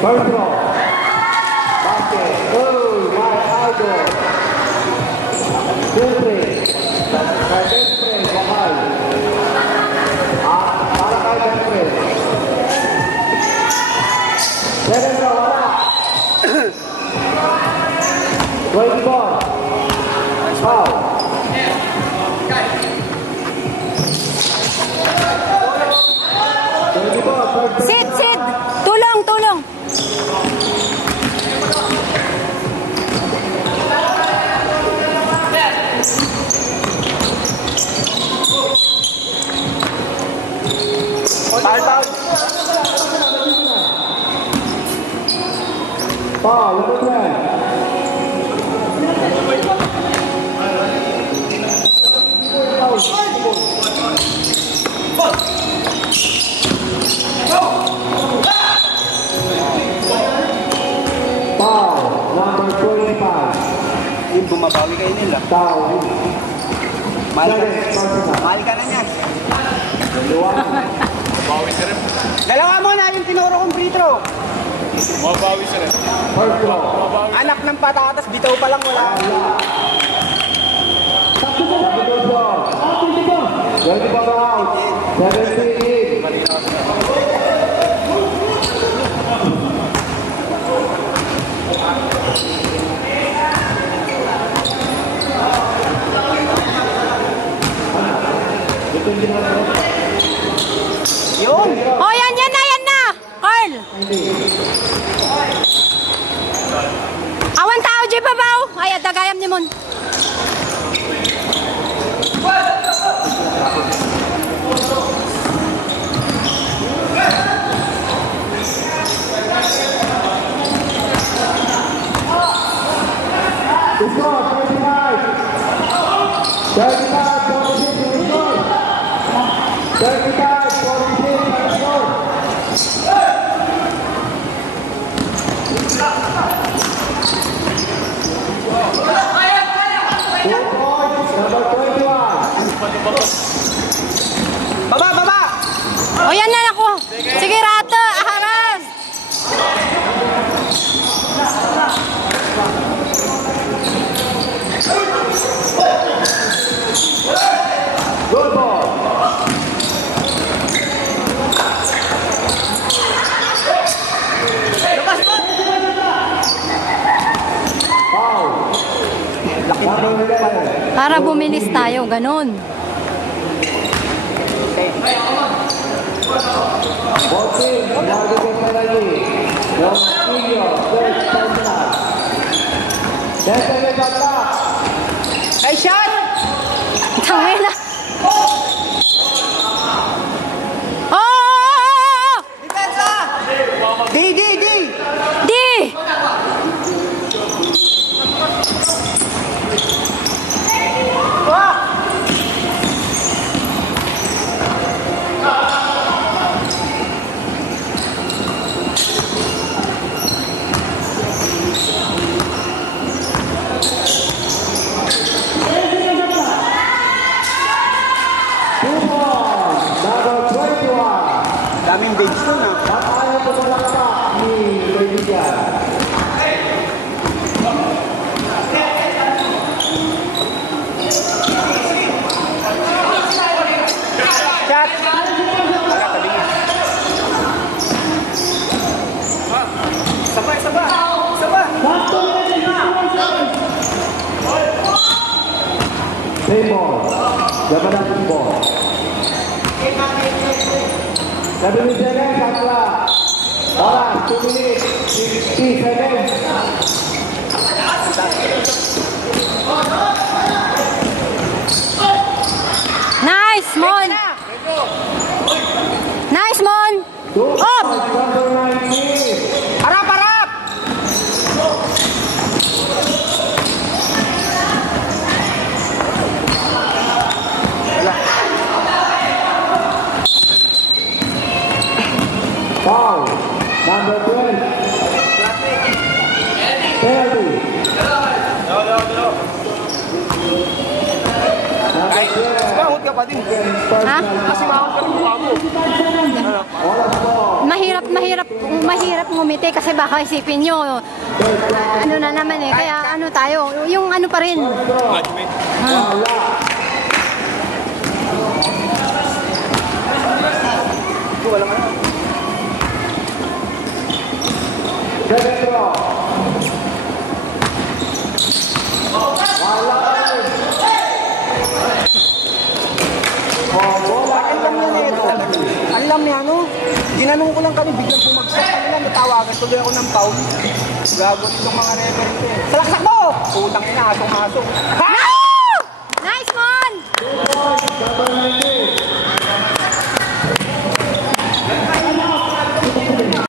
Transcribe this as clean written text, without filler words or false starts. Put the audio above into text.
First ball. Basket. Oh, my idol. Siyempre. Siyempre, bakal. Para kay siyempre. Second ball, wala. 24. Foul. Sid, Sid! Tulong, tulong! Foul, number 10. Foul, number 25. Yung bumabawi kayo nila. Foul. Mahal ka, Second personal. mahal ka na niyan. Dalawa. Dalawa mo na yung tinuro kong free throw. Mabawi siya rin. First ball. Anak ng patatas, bitaw pa lang wala. Second ball. 25 out. 17. Yun. Oh, yan na, yan na! Carl! Awan tao, Jay Babaw! Ay, adagayam ni Mon. Score 35. 35, 46 score. 35, 46 score. Two points, number 21. Baba, baba! Oh, yan na ako. Sige, Rato, aharas! Good ball. Foul. Number 11. Para bumilis tayo, ganun. Boxing, nagiging penalty. Yung senior, third personal. Definitely back. Ay, shot! Tangin na. Oh! Depensa! Di! Di! Wah! Two points, number 21. Daming bench nun ah. At ayaw po malakpak ni Kaibigan. Shot! Wala, tabi niya. Saba! Same ball. Jamanang ball. 7 seconds, Sakla. Oras, 2 minutes, 60 seconds. Nice, Mon! Nice, Mon! Two Up! points, number 19. Harap! Foul, number 12. Penalty. Ay, mahot ka pa din. Ha? Kasi mahot ka ng mukha mo. Oras po. mahirap ngumiti kasi baka isipin nyo, ano na naman eh, kaya ano tayo, yung ano pa rin. Match me. Wala nga. Second draw. Wala pa rin. Oh, bola. Alam niya na ito. Alam niya, ano? Ginanong ko lang kami, biglang bumagsak. Kanila, natawagan tuloy ako ng foul. Gago nitong mga referee. Salaksak mo! Putang ina, asong-asong. Ha!